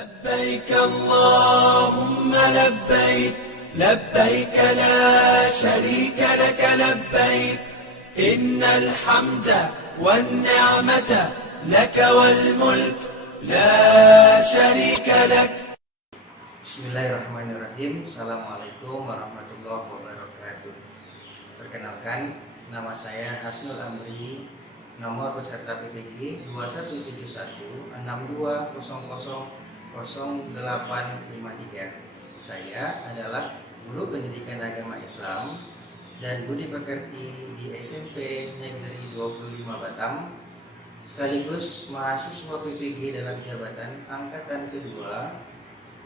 لبيك اللهم لبيك لبيك لا شريك لك لبيك إن الحمد والنعمة لك والملك لا شريك لك. Bismillahirrahmanirrahim. Assalamualaikum warahmatullahi wabarakatuh. Perkenalkan, nama saya Hasnul Amri, nomor peserta PPG 217162000853. Saya adalah guru pendidikan agama Islam dan budi pekerti di SMP Negeri 25 Batam, sekaligus mahasiswa PPG dalam jabatan angkatan kedua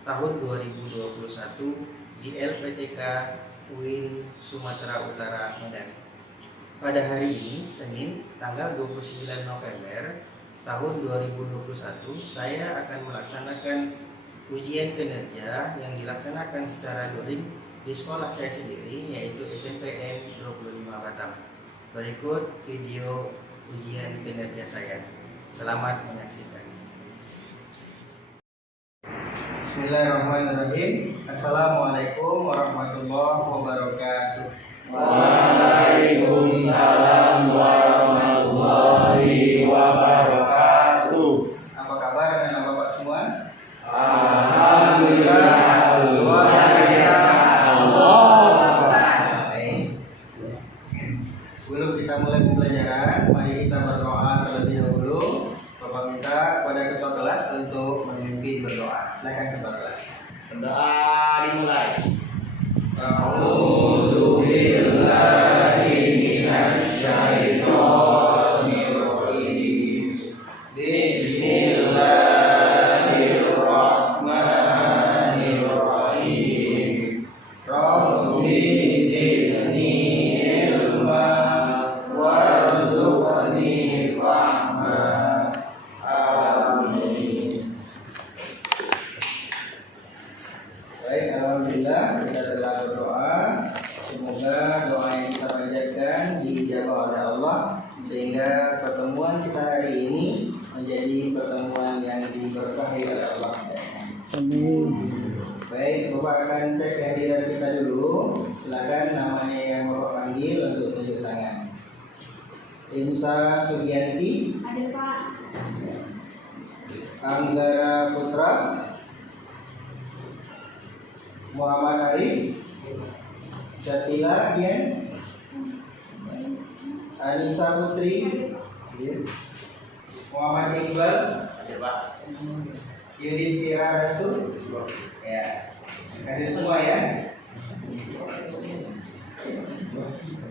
tahun 2021 di LPTK UIN Sumatera Utara, Medan. Pada hari ini, Senin, tanggal 29 November tahun 2021, saya akan melaksanakan ujian kinerja yang dilaksanakan secara daring di sekolah saya sendiri, yaitu SMPN 25 Batam. Berikut video ujian kinerja saya. Selamat menyaksikan. Bismillahirrahmanirrahim. Assalamualaikum warahmatullahi wabarakatuh. Waalaikumsalam warahmatullahi wabarakatuh. Apa kabar anak bapak semua? Alhamdulillah, luar biasa Allah. Baik. Sebelum kita mulai pembelajaran, mari kita berdoa terlebih dahulu. Bapak minta kepada ketua kelas untuk memimpin berdoa. Silakan ketua kelas. Berdoa dimulai. A'udzu billahi minasyaitonir rajim. Bismillahirrahmanirrahim. Rabbi zidni ilma warzuqni fahma. Amin. Baik, alhamdulillah kita telah berdoa. Semoga doa yang kita panjatkan dijawab oleh Allah, sehingga pertemuan kita hari ini menjadi pertemuan yang diberkahi oleh Allah. Amin. Baik, Bapak akan cek kehadiran kita dulu. Silakan namanya yang Bapak panggil untuk tunjuk tangan. Imsa Sugianti. Ada Pak. Anggara Putra. Muhammad Arif. Jatila Dian. Anissa Putri. Muhammad Iqbal. Ada Pak. Yudhistira Rastu. Ya, hadir semua ya.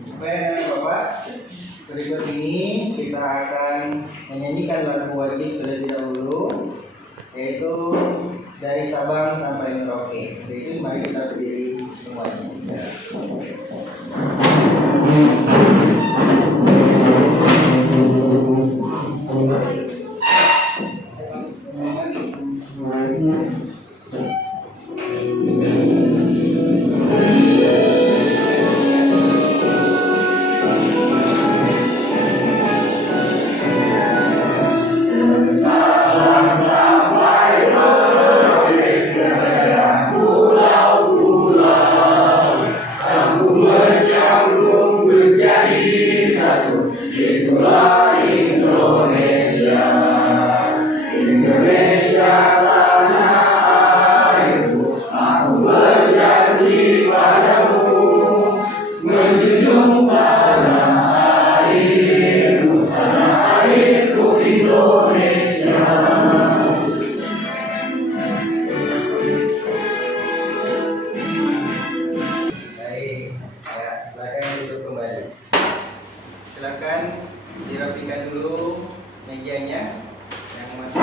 Supaya anak bapak, berikut ini kita akan menyanyikan lagu wajib terlebih dahulu, yaitu dari Sabang sampai Merauke. Jadi mari kita berdiri semuanya. Itulah Indonesia, Indonesia tanah airku. Aku berjanji padamu, menjunjung tanah airku Indonesia. Baik, ya, silakan duduk kembali. Silakan dirapikan dulu mejanya. Yang masih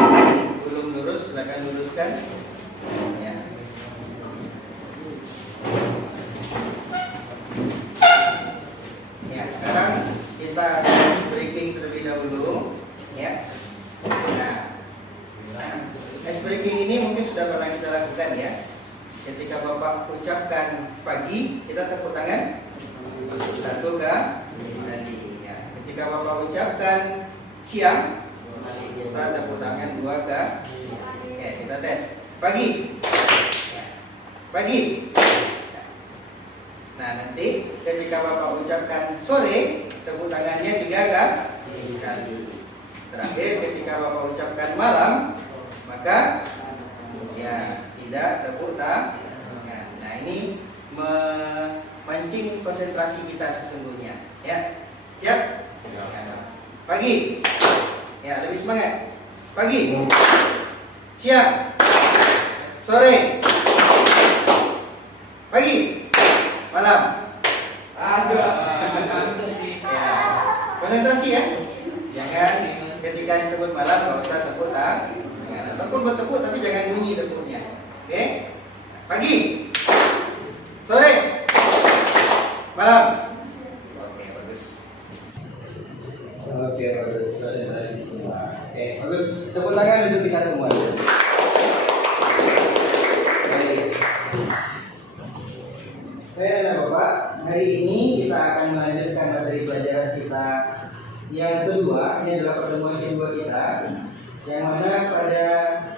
belum lurus silakan luruskan. Ya. Ya, sekarang kita breaking terlebih dahulu. Ya. Nah, ice breaking ini mungkin sudah pernah kita lakukan ya. Ketika Bapak ucapkan pagi, kita tepuk tangan. Satu kah? Ya. Ketika Bapak ucapkan siang, kita tepuk tangan dua kah? Oke, kita tes. Pagi. Pagi. Nah, nanti ketika Bapak ucapkan sore, tepuk tangannya 3 kali. Terakhir ketika Bapak ucapkan malam, maka ya tidak tepuk tangan. Nah, ini memancing konsentrasi kita sesungguhnya, ya. Siap? Pagi. Ya, lebih semangat. Pagi. Siang. Sore. Pagi. Malam. Ada. Ya. Konsentrasi ya. Jangan ketika disebut malam kalau usah tepuk tangan. Ataupun bertepuk tapi jangan bunyi tepuknya. Oke? Pagi. Sore. Malam. Oke, bagus. Oke, bagus. Konsentrasi semua. Oke, bagus. Tepuk tangan untuk kita semua. Baik, Bapak, hari ini kita akan melanjutkan materi pelajaran kita yang kedua. Ini adalah pertemuan kedua kita, yang mana pada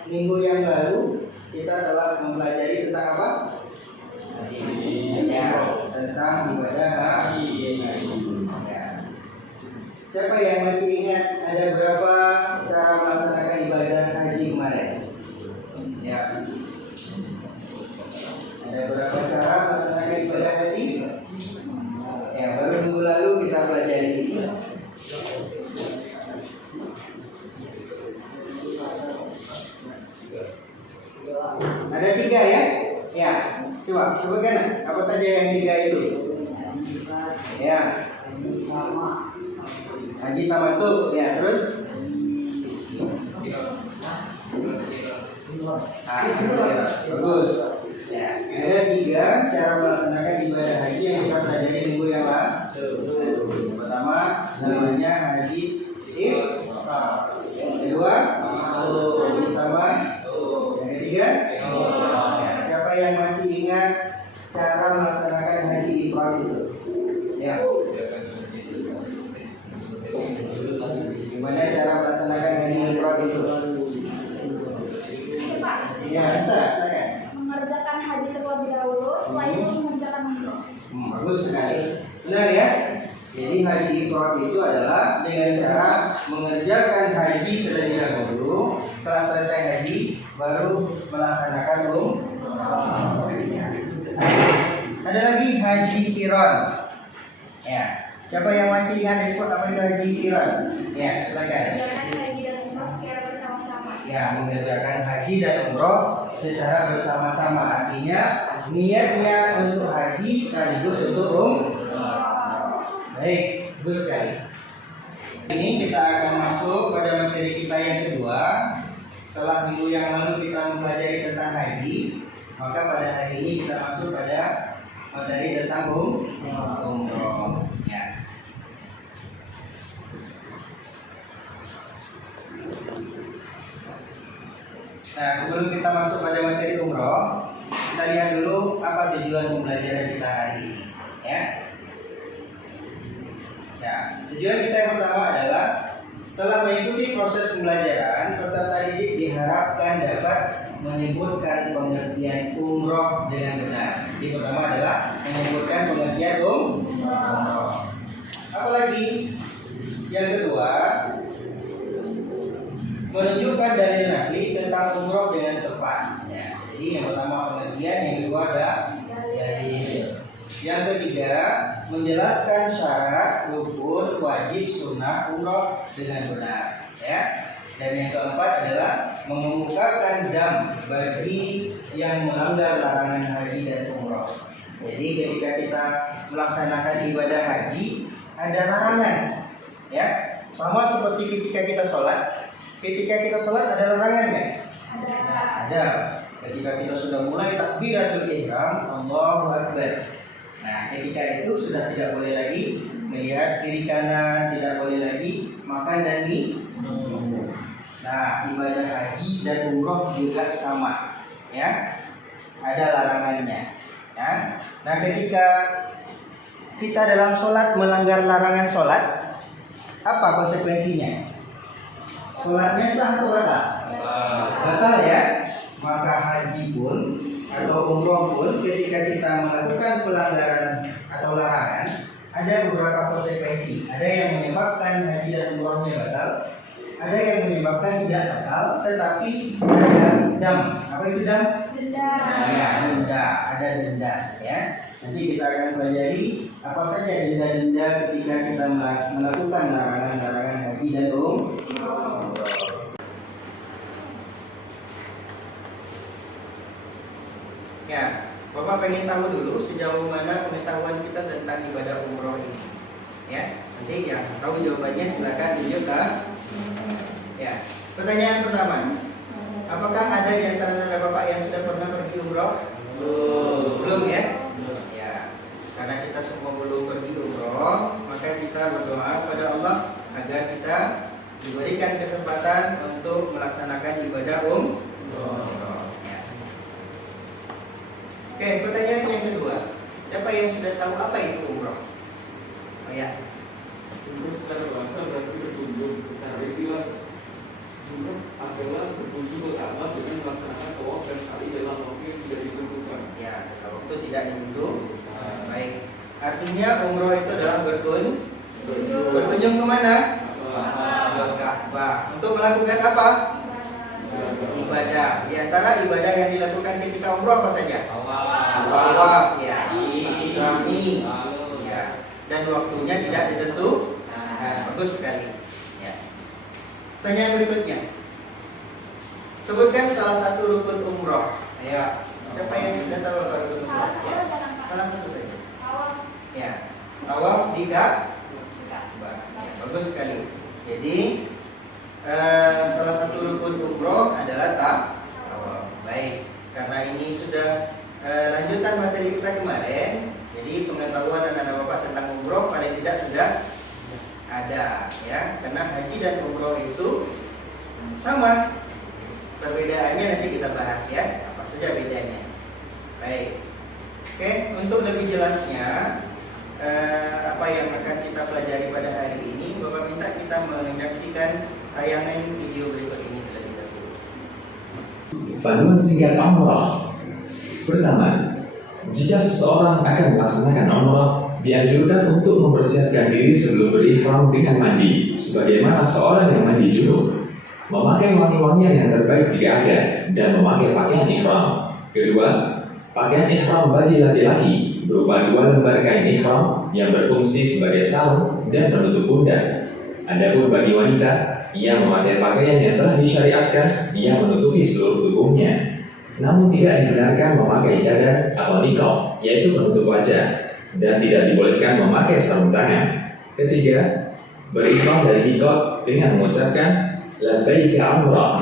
minggu yang lalu kita telah mempelajari tentang apa? Ya, tentang ibadah haji. Ya. Siapa yang masih ingat ada berapa cara melaksanakan ibadah haji kemarin? Ya. Ada berapa cara melaksanakan ibadah haji? Ya, baru minggu lalu kita pelajari ini. Ada 3 ya? Ya, coba sebutkan apa saja yang 3 itu? Ya. Haji tamattu, ya, terus? Bagus. Ya, ada 3 cara melaksanakan ibadah haji yang kita pelajari minggu yang lalu. Pertama, namanya haji ifrad. Yang kedua, haji tamat. Yang ketiga, ya, siapa yang masih ingat cara melaksanakan haji ifrad itu? Ya. Gimana cara melaksanakan haji ifrad itu? Ya, bisa. Mengerjakan haji terlebih dahulu, setelah itu mengerjakan umroh. Bagus sekali. Benar ya? Jadi haji ifrad itu adalah dengan cara mengerjakan haji terlebih dahulu. Setelah selesai haji, baru melaksanakan umroh. Ada lagi haji qiran. Ya. Siapa yang masih ingat ikut apa itu haji qiran? Ya, silakan. Mengerjakan haji dan umroh secara bersama-sama. Ya, mengerjakan haji dan umroh secara bersama-sama. Artinya niatnya untuk haji sekaligus untuk umroh. Baik, bagus sekali. Ini kita akan masuk pada materi kita yang kedua. Setelah minggu yang lalu kita mempelajari tentang haji, maka pada hari ini kita masuk pada materi tentang umroh. Ya. Nah, sebelum kita masuk pada materi umroh, kita lihat dulu apa tujuan pembelajaran kita hari ini. Ya. Ya, tujuan kita yang pertama adalah setelah mengikuti proses pembelajaran, peserta didik diharapkan dapat menyebutkan pengertian umroh dengan benar. Jadi pertama adalah menyebutkan pengertian umroh. Apalagi yang kedua, menunjukkan dalil naqli tentang umroh dengan tepat. Ya, jadi yang pertama pengertian, yang kedua ada dalil. Yang ketiga, menjelaskan syarat, rukun, wajib, sunnah umroh dengan benar. Ya. Dan yang keempat adalah mengemukakan dam bagi yang melanggar larangan haji dan umroh. Jadi ketika kita melaksanakan ibadah haji ada larangan, ya, sama seperti ketika kita sholat. Ketika kita sholat ada larangan nggak? Ada. Ketika kita sudah mulai takbiratul ihram, Allahu Akbar. Nah, ketika itu sudah tidak boleh lagi melihat kiri kanan, tidak boleh lagi makan dan minum. Nah, ibadah haji dan umroh juga sama, ya. Ada larangannya. Ya. Nah, ketika kita dalam sholat melanggar larangan sholat, apa konsekuensinya? Sholatnya sah atau batal? Batal ya. Maka umroh pun ketika kita melakukan pelanggaran atau larangan, ada beberapa konsekuensi. Ada yang menyebabkan haji dan umrohnya batal, ada yang menyebabkan tidak batal, tetapi ada dam. Apa itu dam? Denda. Ya, denda. Ada denda. Ya. Nanti kita akan pelajari apa saja denda-denda ketika kita melakukan larangan-larangan haji dan umroh. Ya, Bapak pengen tahu dulu sejauh mana pengetahuan kita tentang ibadah umroh ini. Ya, nanti yang tahu jawabannya silakan tunjuk ke. Ya, pertanyaan pertama, apakah ada di antara saudara Bapak yang sudah pernah pergi umroh? Belum ya? Ya, karena kita semua belum pergi umroh, maka kita berdoa pada Allah agar kita diberikan kesempatan untuk melaksanakan ibadah umroh. Oke, pertanyaan yang kedua. Siapa yang sudah tahu apa itu umroh? Oh ya. Umroh secara bahasa berarti berkunjung. Secara istilah umroh adalah berkunjung ke Ka'bah dengan melaksanakan tawaf dan sa'i dalam waktu yang tidak ditentukan. Ya, kalau itu tidak ditentu. Baik. Artinya umroh itu adalah berkunjung kemana? Ke Ka'bah. Untuk melakukan apa? Ibadah. Di antara ibadah yang dilakukan ketika umroh apa saja? Tawaf, ya, sa'i, ya, dan waktunya tidak ditentu. Bagus sekali. Ya. Pertanyaan berikutnya. Sebutkan salah satu rukun umroh. Ya. Siapa yang sudah tahu apa rukun umroh? Ya. Salah satu saja. Ya. Tawaf di Ka'bah. Ya, bagus sekali. Jadi salah satu rukun umroh adalah tawaf. Baik, karena ini sudah lanjutan materi kita kemarin. Jadi pengetahuan anak-anak Bapak tentang umroh paling tidak sudah ada, ya. Karena haji dan umroh itu sama. Perbedaannya nanti kita bahas, ya. Apa saja bedanya. Baik. Oke, untuk lebih jelasnya apa yang akan kita pelajari pada hari ini, Bapak minta kita menyaksikan tayangan video berikut ini terlebih dahulu. Panduan singkat umrah. Pertama, jika seseorang akan melaksanakan umrah, dianjurkan untuk mempersiapkan diri sebelum berihram dengan mandi, sebagaimana seorang yang mandi junub, memakai wangi-wangian yang terbaik jika ada, dan memakai pakaian ihram. Kedua, pakaian ihram bagi laki-laki berupa 2 lembar kain ihram yang berfungsi sebagai sarung dan menutup pundak. Adapun bagi wanita yang memakai pakaian yang telah disyariatkan yang menutupi seluruh tubuhnya, namun tidak dibenarkan memakai cadar atau niqab, yaitu menutup wajah, dan tidak dibolehkan memakai sarung tangan. Ketiga, berihram dari miqat dengan mengucapkan labbaika umrah,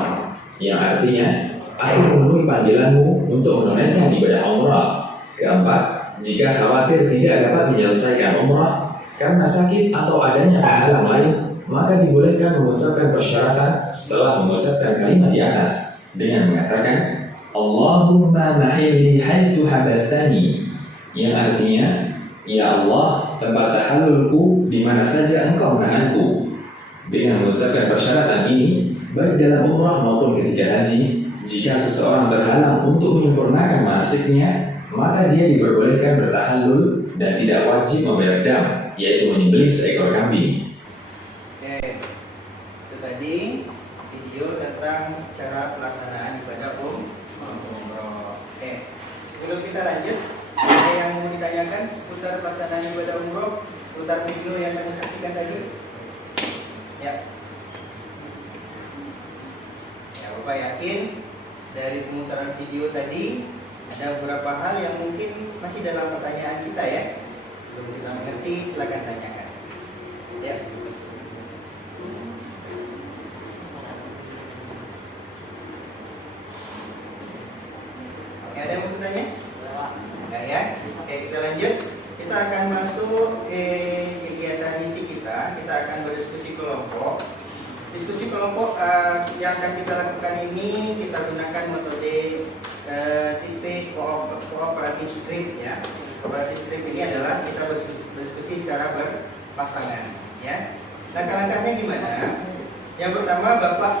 yang artinya aku memenuhi panggilanmu untuk menunaikan ibadah umrah. Keempat, jika khawatir tidak dapat menyelesaikan umrah karena sakit atau adanya penghalang lain, maka dibolehkan mengucapkan persyaratan setelah mengucapkan kalimat di atas dengan mengatakan Allahumma mahilli haitsu habastani, yang artinya, ya Allah, tempat tahallulku di mana saja engkau menahanku. Dengan mengucapkan persyaratan ini, baik dalam umrah maupun ketika haji, jika seseorang terhalang untuk menyempurnakan manasiknya, maka dia diperbolehkan bertahallul dan tidak wajib membayar dam, yaitu menyembelih seekor kambing. Oke, itu tadi video tentang cara pelaksanaan ibadah umroh. Oke, sebelum kita lanjut, ada yang mau ditanyakan seputar pelaksanaan ibadah umroh, seputar video yang kami saksikan tadi? Ya. Ya, Bapak yakin dari pemutaran video tadi ada beberapa hal yang mungkin masih dalam pertanyaan kita, ya. Belum kita mengerti, silakan tanyakan. Ya. Ada yang mau bertanya? Enggak, ya? Oke, kita lanjut. Kita akan masuk kegiatan inti kita. Kita akan berdiskusi kelompok. Diskusi kelompok yang akan kita lakukan ini kita gunakan metode tipe cooperative script, ya. Cooperative script ini adalah kita berdiskusi secara berpasangan, ya. Langkah-langkahnya gimana? Yang pertama, Bapak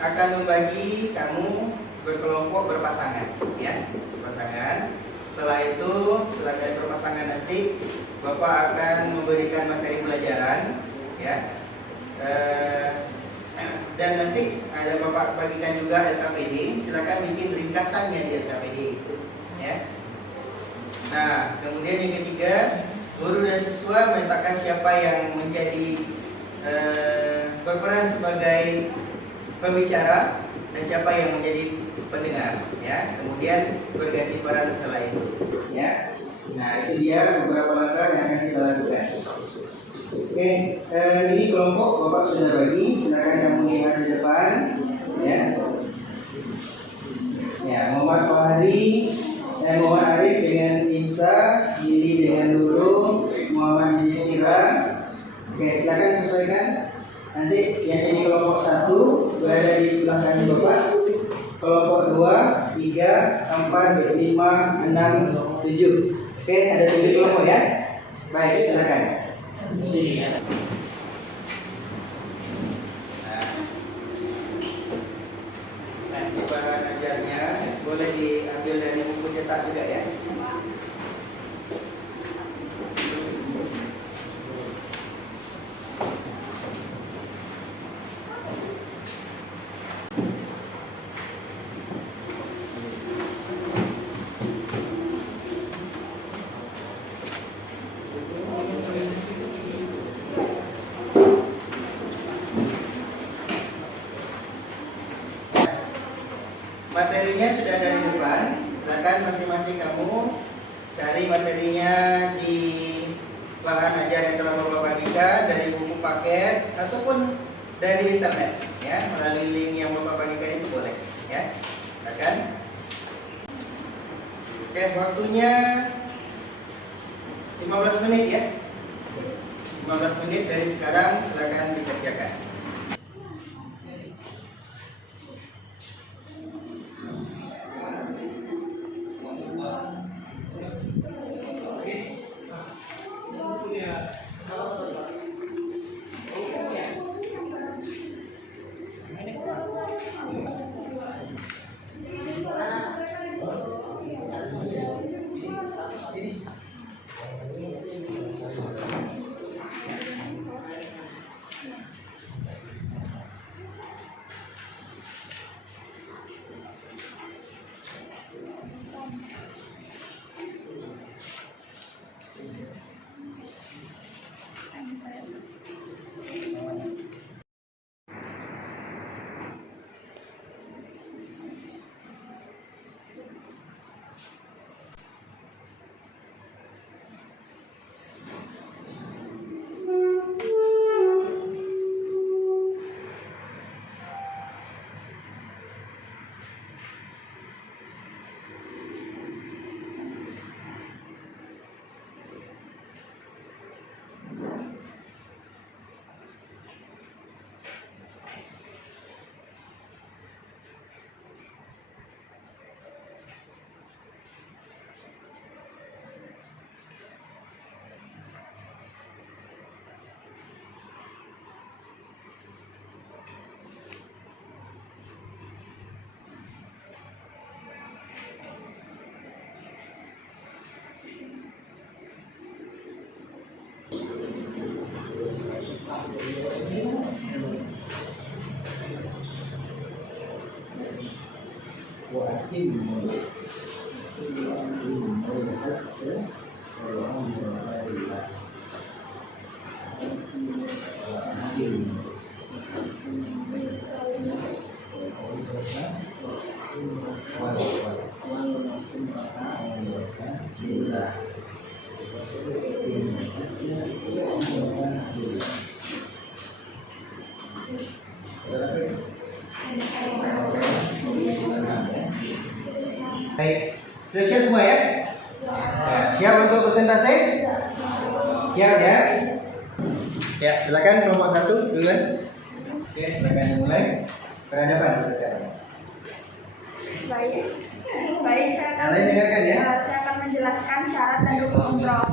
akan membagi kamu berkelompok berpasangan, ya, berpasangan. Setelah itu, setelah dari berpasangan nanti Bapak akan memberikan materi pelajaran, ya. Dan nanti ada Bapak bagikan juga LKPD. Silakan bikin ringkasannya di LKPD itu, ya. Nah, kemudian yang ketiga, guru dan siswa menetapkan siapa yang menjadi berperan sebagai pembicara dan siapa yang menjadi pendengar, ya. Kemudian berganti peran setelah itu, ya. Nah, itu dia beberapa langkah yang akan kita lakukan. Oke, ini kelompok Bapak sudah bagi, silakan kamu lihat di depan, ya. Ya, Muhammad Muhammad Arif dengan Imsa, Lili dengan Nurul, Muhammad Yusira. Oke, silakan sesuaikan. Nanti yang jadi kelompok 1 berada di sebelah kanan Bapak. Kelompok 2, 3, 4, 5, 6, 7. Oke, ada 7 kelompok, ya. Baik, silakan. Nah, ini bahan ajarnya boleh diambil dari buku cetak juga, ya. Materinya sudah ada di depan. Silakan masing-masing kamu cari materinya di bahan ajar yang telah Bapak bagikan, dari buku paket ataupun dari internet, ya, melalui link yang Bapak bagikan itu boleh, ya. Silakan. Oke, waktunya 15 menit, ya. 15 menit dari sekarang, silakan dikerjakan. Baik, sudah siap semua, ya? Ya, siap untuk presentasi? Siap, ya? Ya, silakan kelompok 1 duluan. Oke, silakan mulai. Perhadapan silakan. Baik, saya akan menjelaskan syarat dan rukun umroh.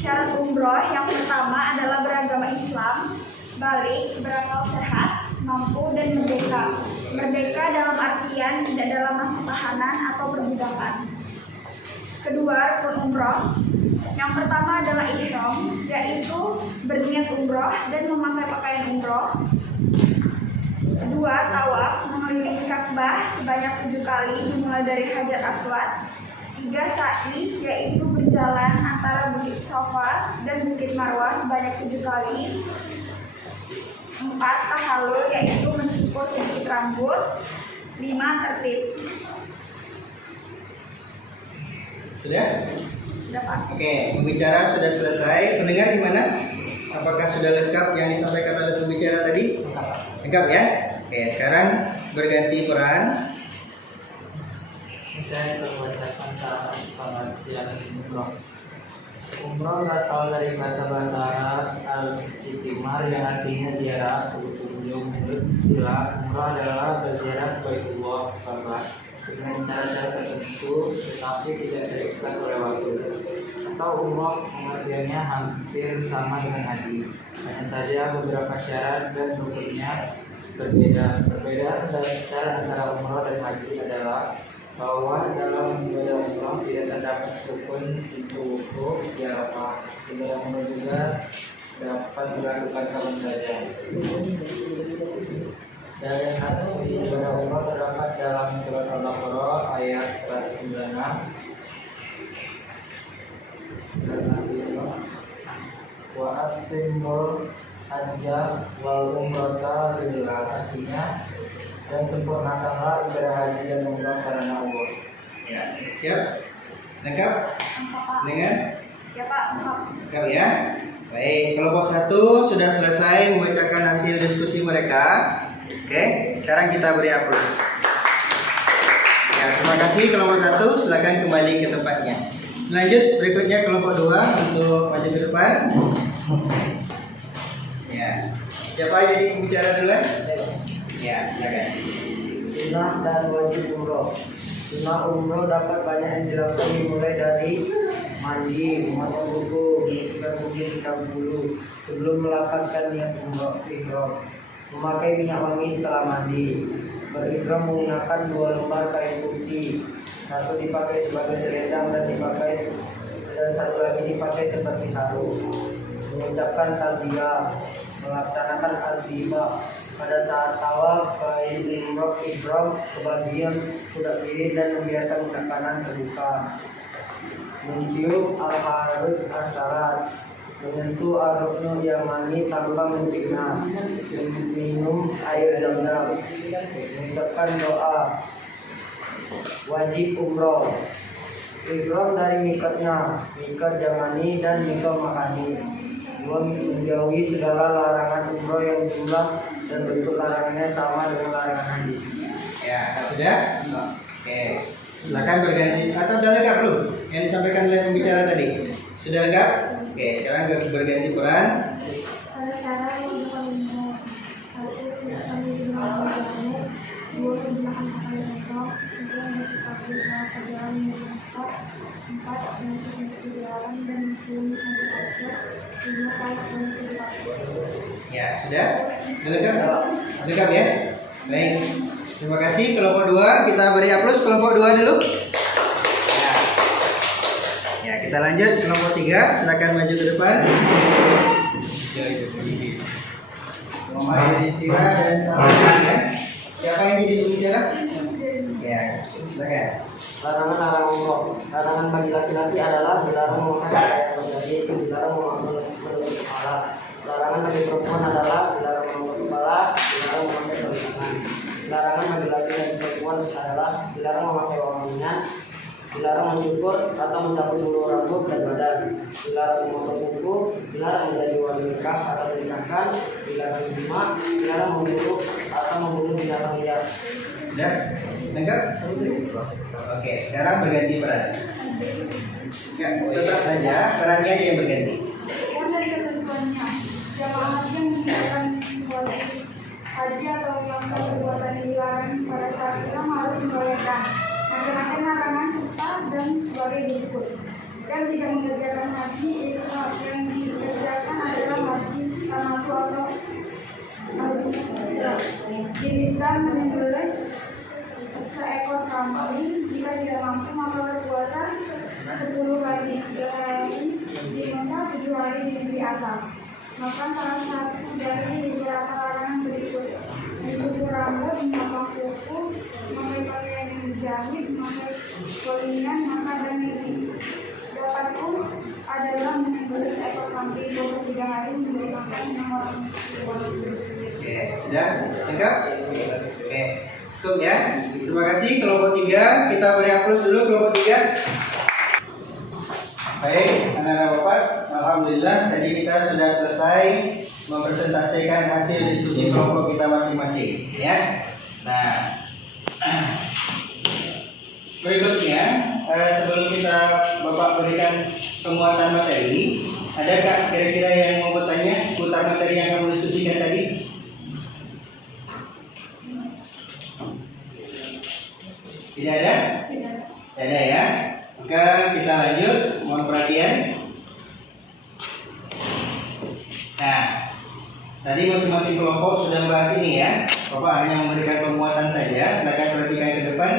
Syarat umroh yang pertama adalah beragama Islam, balik, berakal sehat, mampu, dan merdeka. Merdeka dalam artian tidak dalam masa tahanan atau perbudakan. Kedua, rukun umroh. Yang pertama adalah ihram, yaitu berniat umroh dan memakai pakaian umroh. Kedua, tawaf, mengelilingi Ka'bah sebanyak 7 kali dimulai dari Hajar Aswad. 3, sa'i, yaitu berjalan antara Bukit Safa dan Bukit Marwah sebanyak 7 kali. 4, tahallul, yaitu mencukur sedikit rambut. 5, tertib. Sudah? Sudah, Pak. Oke, pembicara sudah selesai. Pendengar gimana? Apakah sudah lengkap yang disampaikan oleh pembicara tadi? Lengkap ya? Oke, sekarang berganti peran. Saya membacakan cara pengertian umroh. Umroh berasal dari kata bahasa Arab al-Itimar yang artinya ziarah, berkunjung. Istilah umroh adalah berziarah ke Baitullah Ka'bah dengan cara-cara tertentu, tetapi tidak terikat oleh waktu. Atau umroh pengertiannya hampir sama dengan haji, hanya saja beberapa syarat dan rukunnya berbeda. Perbedaan dasar antara umroh dan haji adalah bahwa dalam ibadah umroh tidak terdapat rukun itu wukuf di Arafah. Ibadah umroh juga dapat dilakukan kapan saja. Dalil di ibadah umroh terdapat dalam surat Al-Baqarah ayat 196. Wa atimul hajja wal umrata lillah, artinya dan sempurnakanlah ibadah haji dan umrah karena Allah. Ya, siap? Lengkap? Dengan? Ya, Pak. Lengkap. Lengkap ya? Baik, kelompok 1 sudah selesai membacakan hasil diskusi mereka. Oke, sekarang kita beri aplaus. Ya, terima kasih kelompok 1, silakan kembali ke tempatnya. Lanjut berikutnya kelompok 2 untuk maju ke depan. Ya, siapa jadi pembicara duluan? Ya, silakan. Sunnah dan wajib umroh. Sunnah umroh dapat banyak yang dilakukan dimulai dari mandi, memotong kuku, mencukur kumis terlebih dahulu sebelum melafazkan niat umroh, ihram, memakai minyak wangi setelah mandi, berihram menggunakan 2 lembar kain putih, 1 dipakai sebagai selendang dan satu lagi dipakai seperti sarung, mengucapkan talbiyah, melaksanakan azimah. Pada saat tawaf, kain ihram kebagian pundak kiri dan membiarkan pundak kanan terbuka. Mencium al-harut as-salat, menyentuh al-ruknul yamani tanpa menghina, minum air zam-zam, mengucapkan doa. Wajib umroh. Ihram dari mikatnya, mikat jamani dan mikat makani. Menjauhi segala larangan umroh yang jumlah dan bentuk larangannya sama dengan larangan haji. Ya, sudah? Oke, silakan berganti. Atau sudah lengkap belum? Yang disampaikan oleh pembicara tadi sudah lengkap? Oke, sekarang berganti peran. Cara menggunakan umroh. 1, tidak kami gunakan umroh. 2, menggunakan pakaian umroh. 3, mencukupi perjalanan yang tepat. 4, mencukupi perjalanan dan mencukupi perjalanan. 5, kali mencukupi. Ya, sudah? Sudah lengkap? Lengkap ya? Baik. Terima kasih kelompok 2. Kita beri aplaus kelompok 2 dulu. Ya. Ya, kita lanjut kelompok 3. Silakan maju ke depan. Muhammad Istira dan Sahabat ya. Siapa yang jadi pembicara? Ya, silakan. Larangan umroh. Larangan bagi laki-laki adalah dilarang memakai pakaian bergaji, dilarang memakai kepala. Larangan bagi perempuan adalah dilarang memakai kepala, dilarang memakai perlindungan. Larangan bagi laki dan perempuan adalah dilarang memakai wangian, dilarang mencukur atau mencabut bulu rambut dan badan, dilarang memotong kuku, dilarang menjadi wali nikah atau menikahkan, dilarang jima, dilarang memburu atau membunuh binatang liar. Sudah? Lengkap? Oke, sekarang berganti peran. Ya, tetap saja perannya aja yang berganti. Yang dari ketentuannya, jamaah haji yang meninggalkan wajib haji atau melakukan perbuatan yang dilarang pada saat ihram harus membayarkan macam-macam larangan serta dan sebagai berikut. Yang tidak mengerjakan haji itu yang dikerjakan adalah haji tanatu atau Diniskan menyembelih seekor kambing jika tidak mampu maka berpuasa 10 hari 3 hari di masa 7 hari di negeri asal. Maka salah satu dari beberapa larangan berikut: mencukur rambut, memotong kuku, memakai pakaian yang dijahit, memakai kolingan, maka dan ini dapat pun adalah menyembelih seekor kambing 23 hari memberi makan yang orang. Oke, sudah lengkap? Oke, cukup ya. Terima kasih kelompok 3. Kita beri aplaus dulu kelompok 3. Baik, anak-anak Bapak, alhamdulillah tadi kita sudah selesai mempresentasikan hasil diskusi kelompok kita masing-masing, ya. Nah, berikutnya sebelum kita Bapak berikan penguatan materi, adakah kira-kira yang mau bertanya seputar materi yang kamu diskusikan tadi? Tidak ada? Tidak ada ya? Maka kita lanjut, mohon perhatian. Nah, tadi masing-masing kelompok sudah membahas ini ya. Bapak hanya memberikan penguatan saja. Silakan perhatikan ke depan.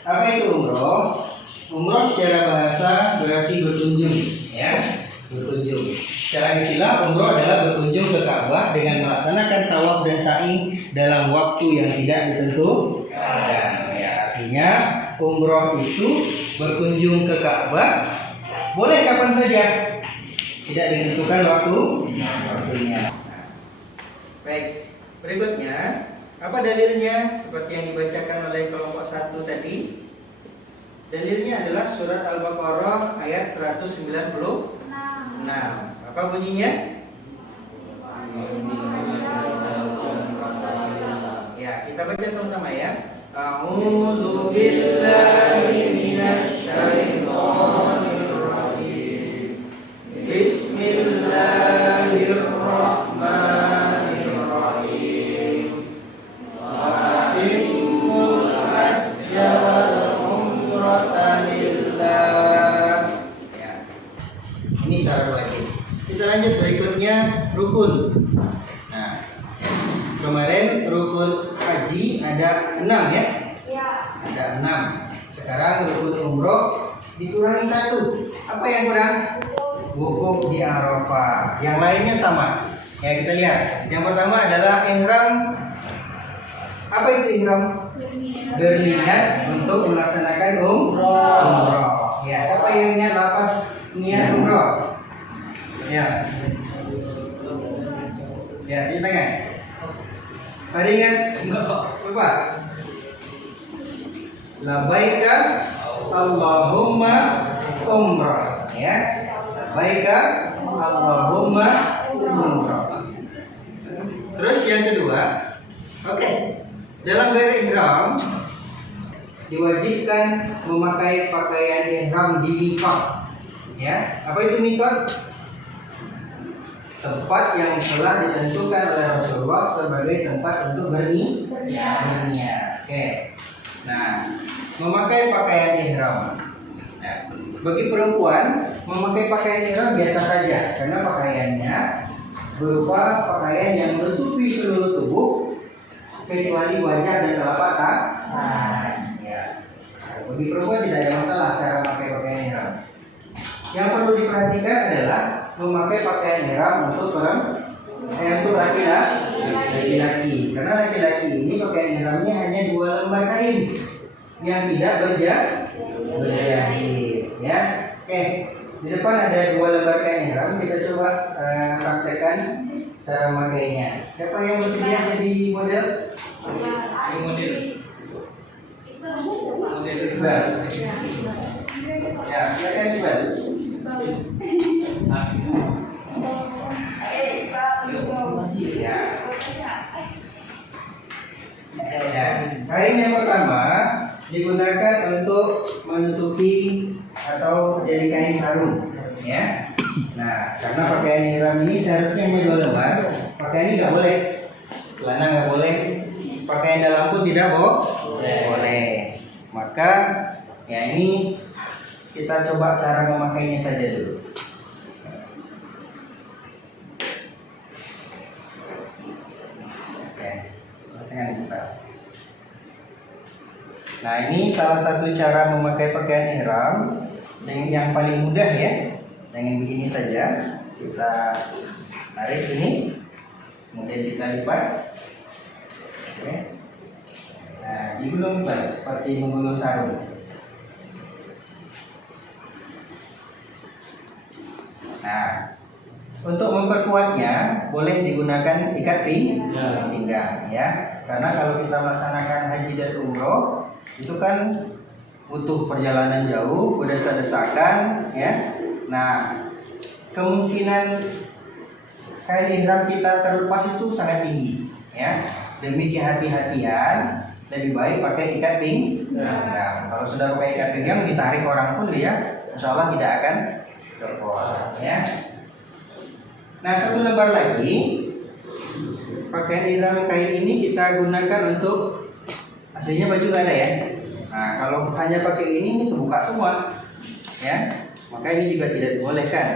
Apa itu umroh? Umroh secara bahasa berarti berkunjung, ya, berkunjung. Secara istilah umroh adalah berkunjung ke Ka'bah dengan melaksanakan tawaf dan sa'i dalam waktu yang tidak ditentukan. Ya, artinya umroh itu berkunjung ke Ka'bah boleh kapan saja, tidak ditentukan waktunya. Baik, berikutnya apa dalilnya? Seperti yang dibacakan oleh kelompok 1 tadi. Dalilnya adalah surat Al-Baqarah ayat 196. Apa bunyinya? Ya, kita baca sama-sama ya. A'udzu billahi minasy syaithanir rajim. Bismillahirrahmanirrahim. Atimul hajja wal umrata lillah. Ya. Ini syarat wajib. Kita lanjut berikutnya, rukun. Nah, kemarin rukun haji ada 6 ya? Ya. Ada 6. Sekarang rukun umroh dikurangi 1. Apa yang kurang? Wukuf di Arafah. Yang lainnya sama. Ya, kita lihat. Yang pertama adalah ihram. Apa itu ihram? Berniat untuk melaksanakan umroh. Ya, siapa yang ingat lapas niat umroh? Ya. Ya, cuci tangan. Pada ingat? Lupa. Labbaika Allahumma umrah. Ya. Labbaika Allahumma umrah. Terus yang kedua, oke. Dalam berihram diwajibkan memakai pakaian ihram di miqat. Ya, apa itu miqat? Tempat yang telah ditentukan oleh Rasulullah sebagai tempat untuk berniat. Oke. Nah, memakai pakaian ihram. Nah, bagi perempuan memakai pakaian ihram biasa saja karena pakaiannya berupa pakaian yang menutupi seluruh tubuh kecuali wajah dan telapak tangan. Ya. Bagi perempuan tidak ada masalah cara memakai pakaian ihram. Yang perlu diperhatikan adalah memakai pakaian ihram untuk laki-laki. Karena laki-laki ini pakaian ihramnya hanya 2 lembar kain yang tidak berjahit. Ya, oke. Di depan ada 2 lembar kain ihram. Kita coba praktekkan cara memakainya. Siapa yang bersedia jadi model? Iqbal. Ya, silakan Iqbal. Kain yang pertama digunakan untuk menutupi atau jadi kain sarung, ya. Nah, karena pakaian ihram ini seharusnya hanya 2 lembar, pakaian ini nggak boleh, celana nggak boleh, pakaian dalam pun tidak boleh. Maka ya ini kita coba cara memakainya saja dulu. salah satu cara memakai pakaian ihram dengan yang paling mudah ya. Dengan begini saja. Kita tarik ini, kemudian kita lipat. Oke. Nah, digulung seperti menggulung sarung. Nah, untuk memperkuatnya boleh digunakan ikat pinggang ya. Karena kalau kita melaksanakan haji dan umroh itu kan butuh perjalanan jauh, berdesak-desakan ya. Nah, kemungkinan kain ihram kita terlepas itu sangat tinggi ya. Demi kehati-hatian lebih baik pakai ikat pinggang. Nah, kalau sudah pakai ikat pinggang ditarik orang pun dia insya Allah tidak akan terpotong ya. Nah, satu lembar lagi pakaian ihram kain ini kita gunakan untuk aslinya baju ada ya. Nah, kalau hanya pakai ini terbuka semua ya, maka ini juga tidak dibolehkan.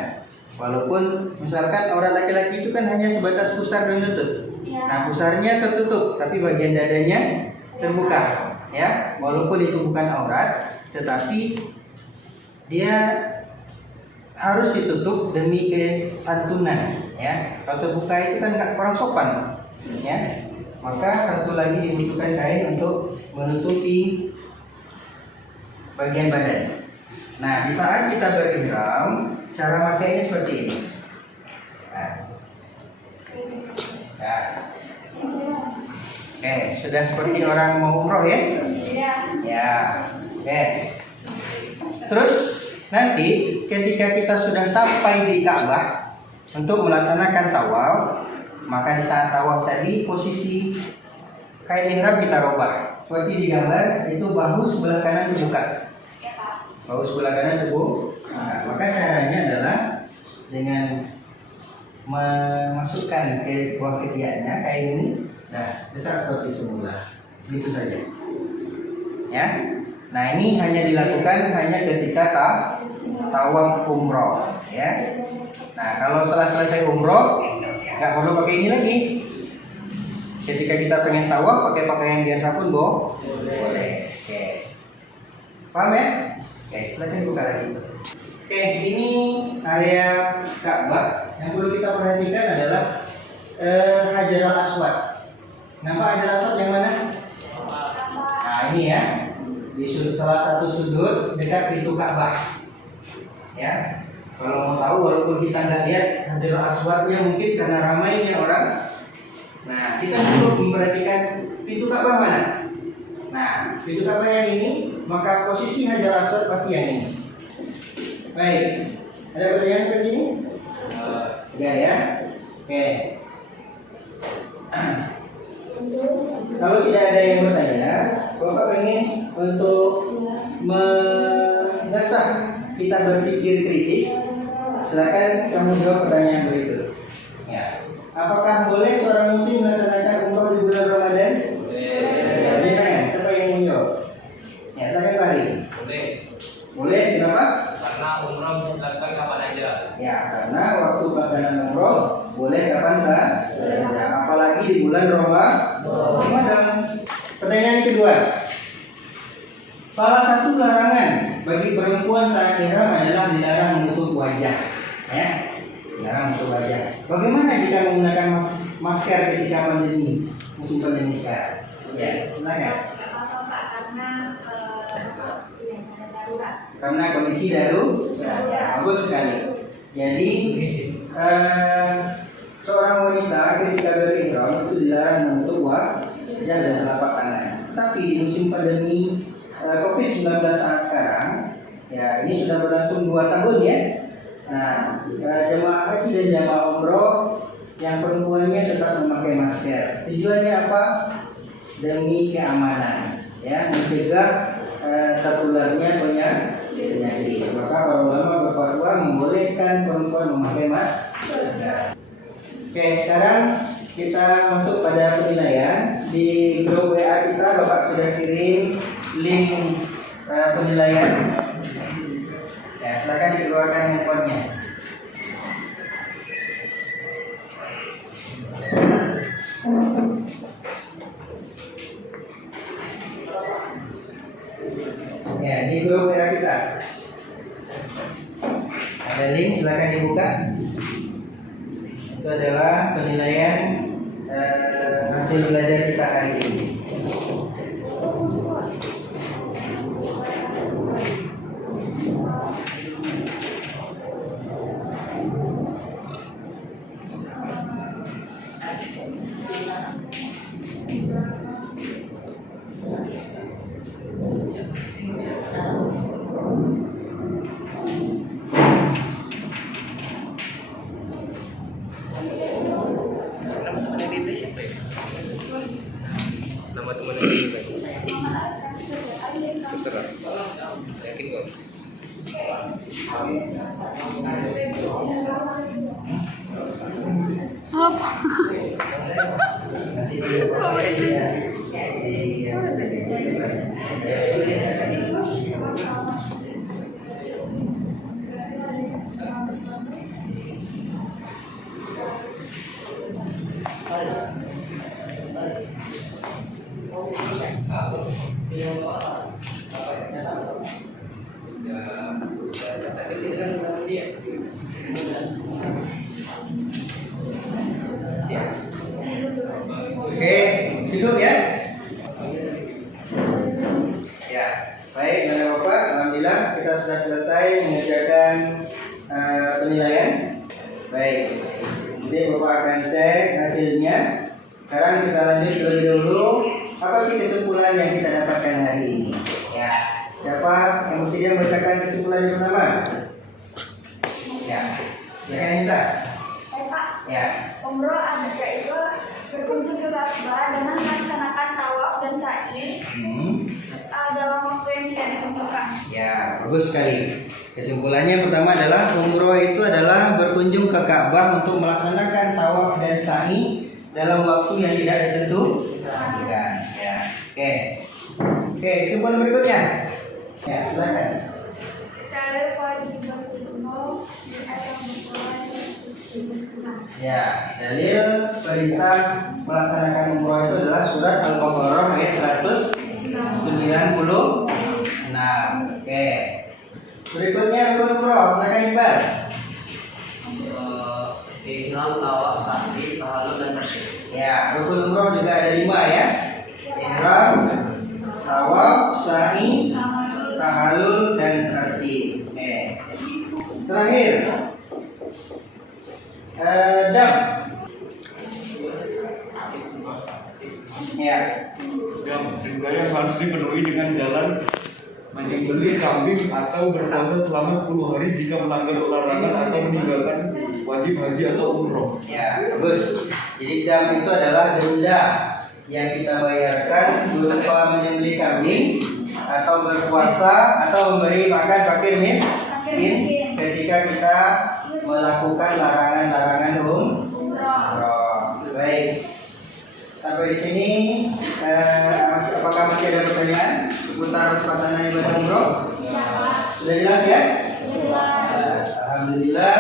Walaupun misalkan orang laki-laki itu kan hanya sebatas pusar dan lutut. Nah, pusarnya tertutup tapi bagian dadanya terbuka ya. Walaupun itu bukan aurat, tetapi dia harus ditutup demi kesantunan ya. Kalau terbuka itu kan nggak kurang sopan ya. Maka satu lagi dibutuhkan kain untuk menutupi bagian badan. Nah, di saat kita berihram, cara makainya seperti ini. Nah. Oke, sudah seperti orang mau umroh ya? Ya. Oke. Terus nanti ketika kita sudah sampai di Ka'bah untuk melaksanakan tawaf, maka di saat tawaf tadi posisi kain ihram kita rubah. Seperti di gambar itu bahu sebelah kanan terbuka. Bahu sebelah kanan terbuka. Nah, maka caranya adalah dengan memasukkan ke bawah ketiaknya kain ini, nah letak seperti semula, gitu saja. Ya. Nah, ini hanya dilakukan hanya ketika tawaf umroh ya. Nah, kalau setelah selesai umroh nggak perlu pakai ini lagi. Ketika kita pengen tawaf pakai pakaian biasa pun boleh. Oke. Paham ya? Oke, silakan buka lagi. Oke, ini area Ka'bah. Yang perlu kita perhatikan adalah Hajarul Aswad. Nampak Hajarul Aswad yang mana? Nah, ini ya. Di salah satu sudut dekat pintu Ka'bah. Ya. Kalau mau tahu walaupun kita nggak lihat Hajarul Aswadnya mungkin karena ramainya orang. Nah, kita cukup memperhatikan pintu Ka'bah mana. Nah, pintu Ka'bah yang ini, maka posisi Hajarul Aswad pasti yang ini. Baik. Ada pertanyaan ke sini? Enggak ya? Oke. Kalau tidak ada yang bertanya, Bapak ingin untuk mengasah kita berpikir kritis, silakan kamu jawab pertanyaan berikut. Ya. Apakah boleh seorang muslim melaksanakan umroh di bulan Ramadan? Ya, boleh kan? Siapa yang mau jawab? Ya, silakan Pak Ari. Boleh, kenapa? Karena umroh dilakukan kapan aja. Ya, karena waktu pelaksanaan umroh boleh kapan saja. Apalagi di bulan Ramadan. Pertanyaan kedua. Salah satu larangan bagi perempuan saat ihram adalah dilarang menutup wajah. Ya, dilarang menutup wajah. Bagaimana jika menggunakan masker ketika pandemi, musim pandemi sekarang? Ya, silakan. Karena kondisi darurat, ya, bagus sekali. Jadi seorang wanita ketika berihram itu dilarang menutup wajah dan telapak tangan. Tapi di musim pandemi COVID-19 saat sekarang, ya ini sudah berlangsung 2 tahun ya. Nah, jemaah haji dan jemaah umroh yang perempuannya tetap memakai masker. Tujuannya apa? Demi keamanan, ya, mencegah tertularnya penyakit. Maka para ulama berfatwa membolehkan perempuan memakai masker. Oke, sekarang kita masuk pada penilaian. Di grup WA kita Bapak sudah kirim link penilaian. Ya, silakan dikeluarkan handphonenya. kita? Ada link, silakan dibuka. Itu adalah penilaian hasil belajar kita hari ini. Nama teman ini terserah. Yakin kok? Oke, cukup ya? Ya, baik, Bapak, alhamdulillah kita sudah selesai mengerjakan penilaian. Baik, nanti Bapak akan cek hasilnya. Sekarang kita lanjut terlebih dahulu. Apa sih kesimpulan yang kita dapatkan hari ini? Ya, siapa yang mesti dia membacakan kesimpulan yang pertama? Ya, silakan minta. Pak, Ya. umroh Atika itu berkunjung ke Ka'bah dengan melaksanakan tawaf dan sa'i dalam waktu yang tidak ditentukan. Ya, bagus sekali. Kesimpulannya pertama adalah umroh itu adalah berkunjung ke Ka'bah untuk melaksanakan tawaf dan sa'i dalam waktu yang tidak ditentukan. Ya, oke. Oke, kesimpulan berikutnya. Ya, silakan. Dalil kewajiban umroh di ayat Ya, dalil perintah melaksanakan umroh itu adalah surat Al-Baqarah ayat 196. Oke. Berikutnya rukun umroh, silakan Iqbal. Ihram, tawaf, sa'i, tahallul dan tasyrik. Ya, rukun umroh juga ada 5 ya. Ihram, tawaf, sa'i, tahallul dan tertib. Terakhir, dam. Ya. Juga yang harus dipenuhi dengan jalan menyembelih kambing atau berpuasa selama 10 hari jika melanggar larangan atau meninggalkan wajib haji atau umroh. Ya, bagus. Jadi dam itu adalah denda yang kita bayarkan berupa menyembelih kambing atau berpuasa atau memberi makan fakir miskin ketika kita melakukan larangan-larangan umroh. Baik. Sampai di sini, apakah masih ada pertanyaan seputar pelaksanaan ibadah umroh? Sudah jelas ya? Alhamdulillah.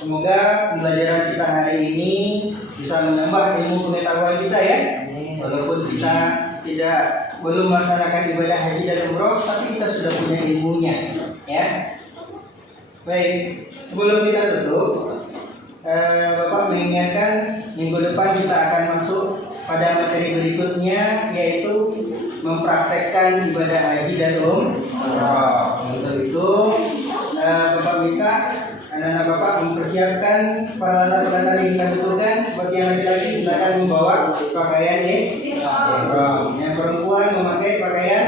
Semoga pembelajaran kita hari ini bisa menambah ilmu pengetahuan kita ya. Walaupun kita belum melaksanakan ibadah haji dan umroh, tapi kita sudah punya ilmunya, ya. Baik, sebelum kita tutup, Bapak mengingatkan minggu depan kita akan masuk pada materi berikutnya, yaitu mempraktekkan ibadah haji dan umroh. Untuk itu, Bapak minta anak-anak Bapak mempersiapkan peralatan-peralatan yang kita butuhkan. Seperti yang laki-laki silakan membawa pakaian ihram. Yang perempuan memakai pakaian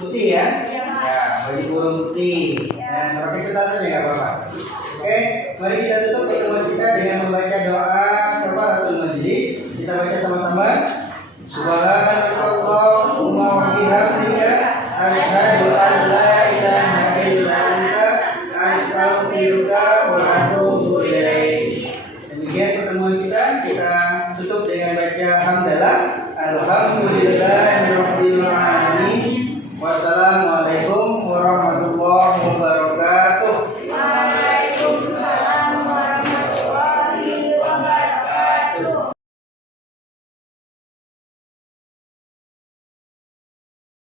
putih ya. Ya, baju kurung putih. Dan pakai sendalnya nggak apa-apa. Oke, mari kita tutup pertemuan kita dengan membaca